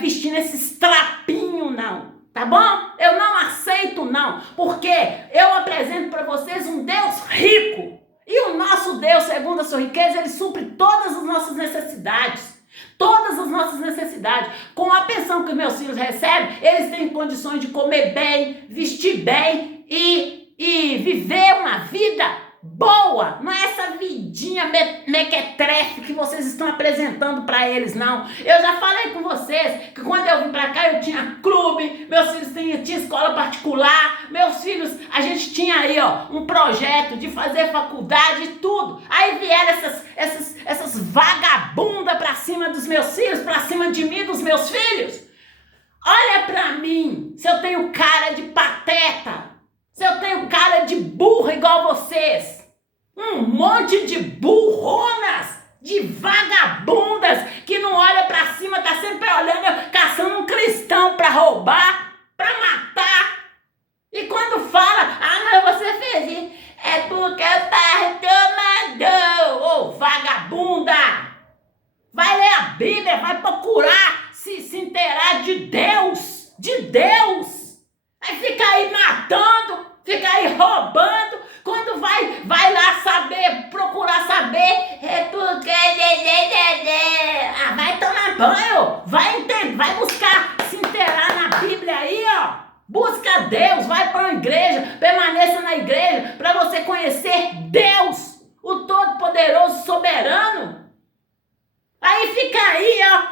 vestindo esses trapinhos, não. Tá bom? Eu não aceito, não. Porque eu apresento para vocês um Deus rico. E o nosso Deus, segundo a sua riqueza, ele supre todas as nossas necessidades. Todas as nossas necessidades. Com a pensão que os meus filhos recebem, eles têm condições de comer bem, vestir bem e viver uma vida boa. Não é essa vidinha mequetrefe que vocês estão apresentando para eles, não. Eu já falei com vocês que quando eu vim para cá eu tinha clube, meus filhos tinham escola particular, meus filhos, a gente tinha aí um projeto de fazer faculdade e tudo. Aí vieram essas vagabundas para cima dos meus filhos, para cima de mim, dos meus filhos. Olha pra mim, se eu tenho cara de pateta, se eu tenho cara de burra igual vocês. Um monte de burronas, de vagabundas que não olha pra cima, tá sempre olhando, caçando um cristão pra roubar, pra matar. E quando fala, mas você fez isso, é porque o pastor mandou. Ô, vagabunda! Vai ler a Bíblia, vai procurar se inteirar de Deus, de Deus. Aí fica aí matando, fica aí roubando. Quando vai lá saber, procurar saber, é porque... vai tomar banho, vai buscar se inteirar na Bíblia aí, ó. Busca Deus, vai para a igreja, permaneça na igreja para você conhecer Deus, o Todo-Poderoso Soberano. Aí fica aí, ó,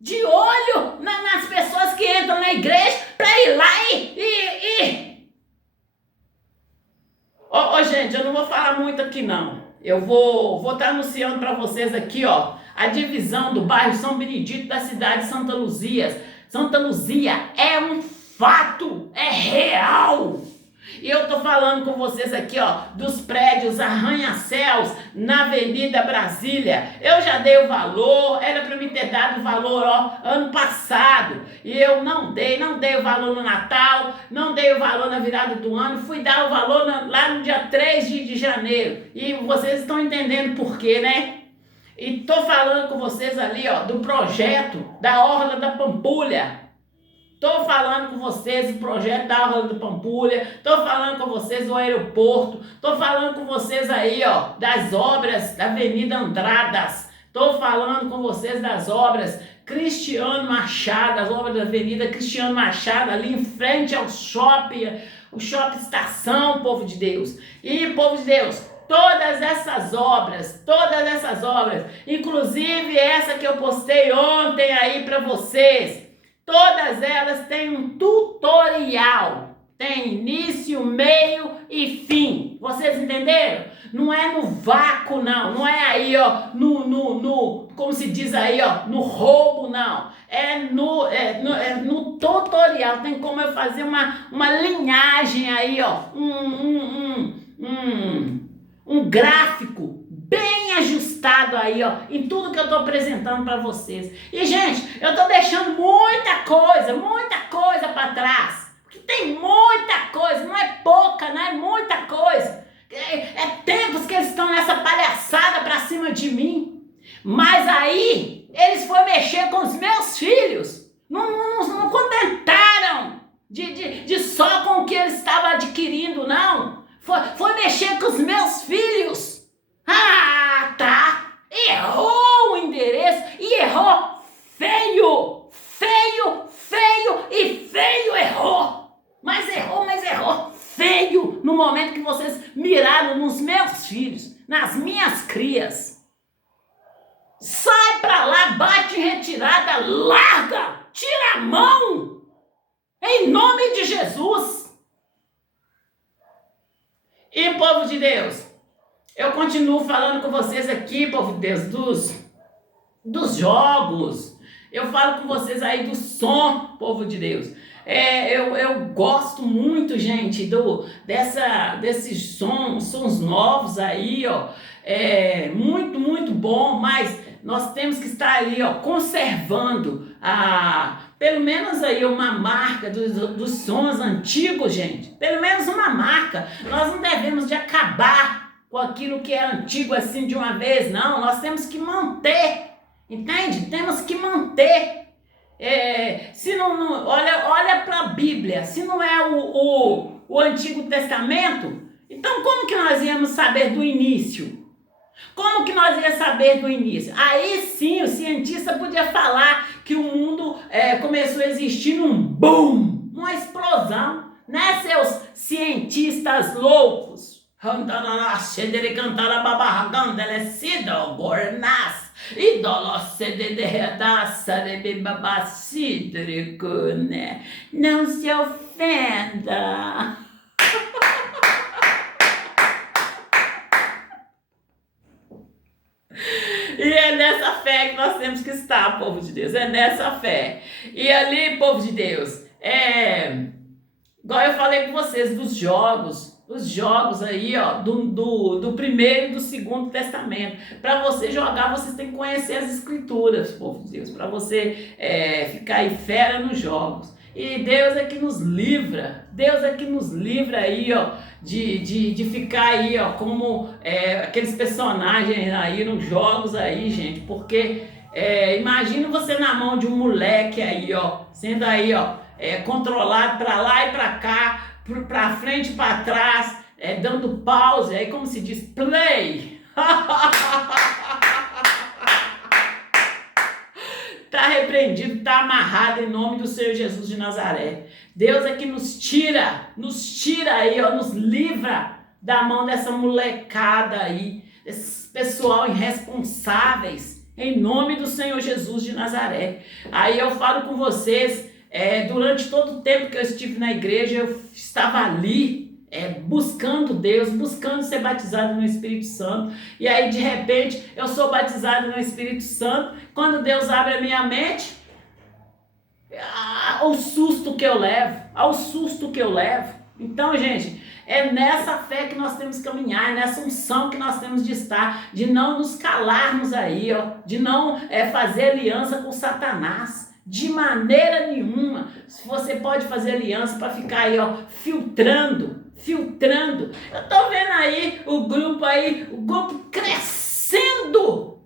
de olho nas pessoas que entram na igreja para ir lá e... Ô, gente, eu não vou falar muito aqui não. Eu vou estar anunciando para vocês aqui, ó, a divisão do bairro São Benedito da cidade de Santa Luzia. Santa Luzia é um fato, é real. E eu tô falando com vocês aqui, ó, dos prédios arranha-céus na Avenida Brasília. Eu já dei o valor, era para me ter dado o valor, ó, ano passado. E eu não dei o valor no Natal, não dei o valor na virada do ano, fui dar o valor lá no dia 3 de janeiro. E vocês estão entendendo por quê, né? E tô falando com vocês ali, ó, do projeto da Orla da Pampulha. Estou falando com vocês do projeto da Orla do Pampulha, estou falando com vocês do aeroporto, estou falando com vocês aí, ó, das obras da Avenida Andradas, estou falando com vocês das obras Cristiano Machado, as obras da Avenida Cristiano Machado, ali em frente ao shopping, o Shopping Estação, povo de Deus. E, povo de Deus, todas essas obras, inclusive essa que eu postei ontem aí para vocês, todas elas têm um tutorial, tem início, meio e fim. Vocês entenderam? Não é no vácuo, não é aí, ó, como se diz aí, ó, no roubo, não. É no tutorial, tem como eu fazer uma linhagem aí, ó, um gráfico bem ajustado aí, ó, em tudo que eu tô apresentando para vocês. E, gente, eu tô deixando muita coisa para trás. Porque tem muita coisa, não é pouca, não é muita coisa. É tempos que eles estão nessa palhaçada pra cima de mim. Mas aí, eles foram mexer com os meus filhos. Não contentaram de só com o que eles estavam adquirindo, não. Foi mexer com os meus filhos. Ah, tá. Errou o endereço e errou feio. Feio errou. Mas errou feio no momento que vocês miraram nos meus filhos, nas minhas crias. Sai pra lá, bate em retirada, larga, tira a mão. Em nome de Jesus. E, povo de Deus, eu continuo falando com vocês aqui, povo de Deus, dos jogos. Eu falo com vocês aí do som, povo de Deus. Eu gosto muito, gente, desses sons novos aí, ó. Muito bom, mas nós temos que estar ali, ó, conservando pelo menos aí uma marca dos sons antigos, gente. Pelo menos uma marca. Nós não devemos de acabar com aquilo que é antigo assim de uma vez, não. Nós temos que manter, entende? Temos que manter. Se não olha para a Bíblia, se não é o Antigo Testamento, então como que nós íamos saber do início? Como que nós íamos saber do início? Aí sim o cientista podia falar que o mundo começou a existir num boom, uma explosão, né, seus cientistas loucos? Não se ofenda. E é dessa fé que nós temos que estar, povo de Deus. É nessa fé. E ali, povo de Deus, igual eu falei com vocês dos jogos. Os jogos aí, ó, do primeiro e do segundo testamento. Para você jogar, vocês têm que conhecer as escrituras, povo de Deus. Para você ficar aí fera nos jogos. E Deus é que nos livra. Deus é que nos livra aí, ó, de ficar aí, ó, como aqueles personagens aí nos jogos aí, gente. Porque imagina você na mão de um moleque aí, ó, sendo aí, ó, controlado para lá e para cá, para frente e para trás, dando pause, aí como se diz, play. Está repreendido, está amarrado em nome do Senhor Jesus de Nazaré. Deus é que nos tira aí, ó, nos livra da mão dessa molecada aí, desses pessoal irresponsáveis, em nome do Senhor Jesus de Nazaré. Aí eu falo com vocês, durante todo o tempo que eu estive na igreja, eu estava ali, buscando Deus, buscando ser batizado no Espírito Santo. E aí de repente eu sou batizado no Espírito Santo. Quando Deus abre a minha mente, ao susto que eu levo, Então, gente, é nessa fé que nós temos que caminhar, nessa unção que nós temos de estar, de não nos calarmos aí, ó, de não fazer aliança com Satanás. De maneira nenhuma. Você pode fazer aliança para ficar aí, ó, filtrando. Eu tô vendo aí o grupo crescendo.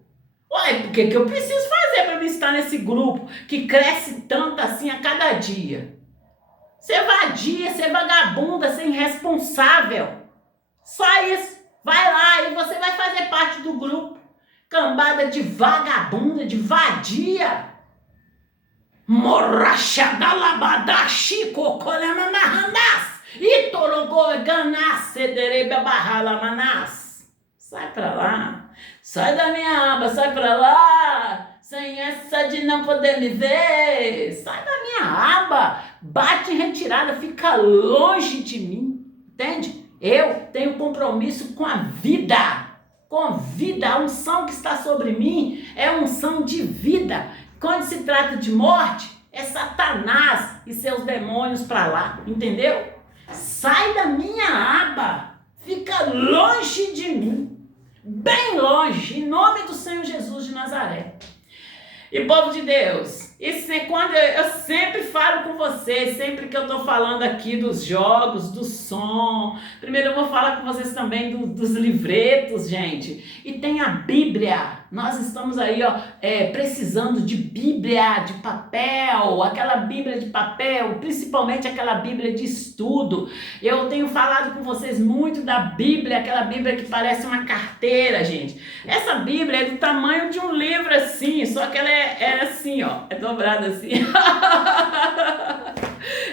Ué, o que eu preciso fazer para me estar nesse grupo que cresce tanto assim a cada dia? Ser vadia, ser vagabunda, ser irresponsável. Só isso. Vai lá e você vai fazer parte do grupo. Cambada de vagabunda, de vadia. Morrachadalabadashi cocolamamarrandas e torogorganacederebabarralamanas. Sai pra lá, sai da minha aba, sai pra lá, sem essa de não poder me ver, sai da minha aba, bate em retirada, fica longe de mim, entende? Eu tenho compromisso com a vida, a unção que está sobre mim é unção de vida. Quando se trata de morte, é Satanás e seus demônios para lá, entendeu? Sai da minha aba, fica longe de mim, bem longe, em nome do Senhor Jesus de Nazaré. E povo de Deus, quando eu sempre falo com vocês, sempre que eu estou falando aqui dos jogos, do som, primeiro eu vou falar com vocês também dos livretos, gente. E tem a Bíblia. Nós estamos aí, ó, precisando de Bíblia de papel, aquela Bíblia de papel, principalmente aquela Bíblia de estudo. Eu tenho falado com vocês muito da Bíblia, aquela Bíblia que parece uma carteira, gente. Essa Bíblia é do tamanho de um livro assim, só que ela é assim, ó, é dobrada assim.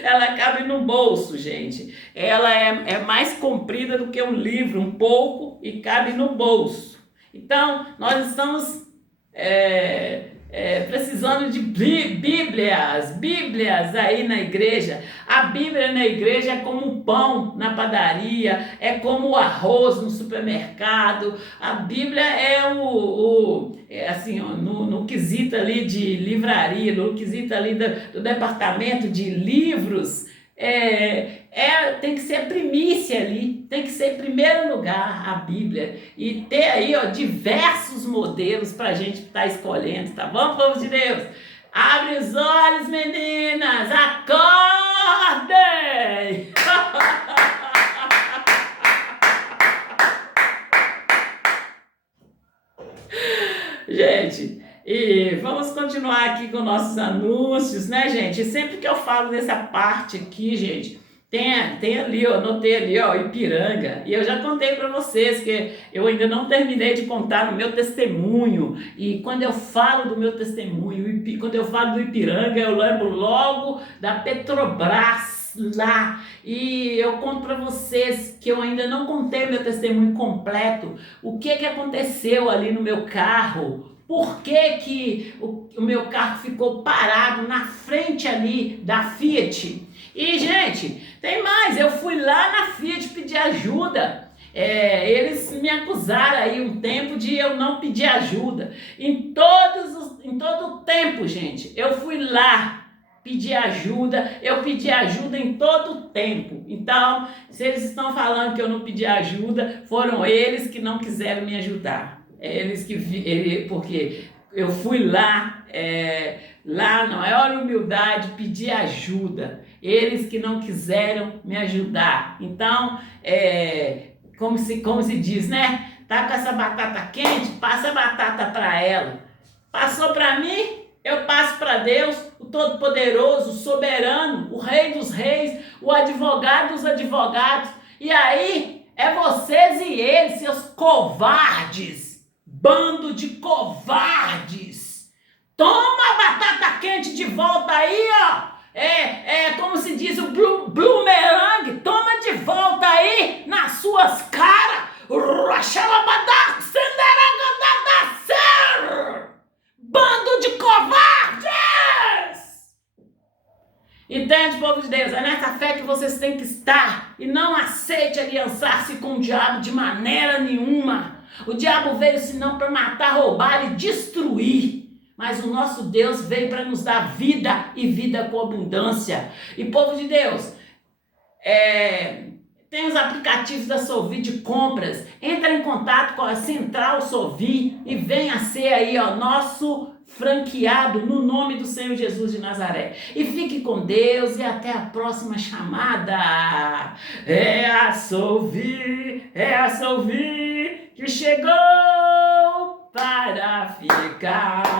Ela cabe no bolso, gente. Ela é mais comprida do que um livro, um pouco, e cabe no bolso. Então, nós estamos precisando de Bíblias aí na igreja. A Bíblia na igreja é como o pão na padaria, é como o arroz no supermercado. A Bíblia assim, ó, no quesito ali de livraria, no quesito ali do departamento de livros, tem que ser a primícia ali, tem que ser em primeiro lugar a Bíblia e ter aí, ó, diversos modelos para a gente estar escolhendo, tá bom, povo de Deus? Abre os olhos, meninas, acordem! Gente, e vamos continuar aqui com nossos anúncios, né, gente? Sempre que eu falo dessa parte aqui, gente, tem ali, ó, anotei ali, ó, Ipiranga. E eu já contei para vocês que eu ainda não terminei de contar no meu testemunho. E quando eu falo do meu testemunho, quando eu falo do Ipiranga, eu lembro logo da Petrobras lá. E eu conto para vocês que eu ainda não contei meu testemunho completo. O que aconteceu ali no meu carro? Por que o meu carro ficou parado na frente ali da Fiat? E, gente, tem mais, eu fui lá na Fiat pedir ajuda Eles me acusaram aí um tempo de eu não pedir ajuda. Em todo o tempo, gente, eu fui lá pedir ajuda, eu pedi ajuda em todo o tempo. Então, se eles estão falando que eu não pedi ajuda, foram eles que não quiseram me ajudar. Porque eu fui lá, lá na maior humildade, pedir ajuda. Eles que não quiseram me ajudar. Então, como se diz, né? Tá com essa batata quente, passa a batata para ela. Passou para mim, eu passo para Deus, o Todo-Poderoso, o Soberano, o Rei dos Reis, o Advogado dos Advogados. E aí, é vocês e eles, seus covardes, bando de covardes. Toma a batata quente de volta aí, ó. Como se diz o boomerang, toma de volta aí nas suas caras. Bando de covardes! Entende, povo de Deus? É nessa fé que vocês têm que estar. E não aceite aliançar-se com o diabo de maneira nenhuma. O diabo veio senão para matar, roubar e destruir. Mas o nosso Deus veio para nos dar vida e vida com abundância. E povo de Deus, tem os aplicativos da Solvi de compras. Entra em contato com a Central Solvi e venha ser aí, ó, nosso franqueado no nome do Senhor Jesus de Nazaré. E fique com Deus e até a próxima chamada. É a Solvi que chegou para ficar.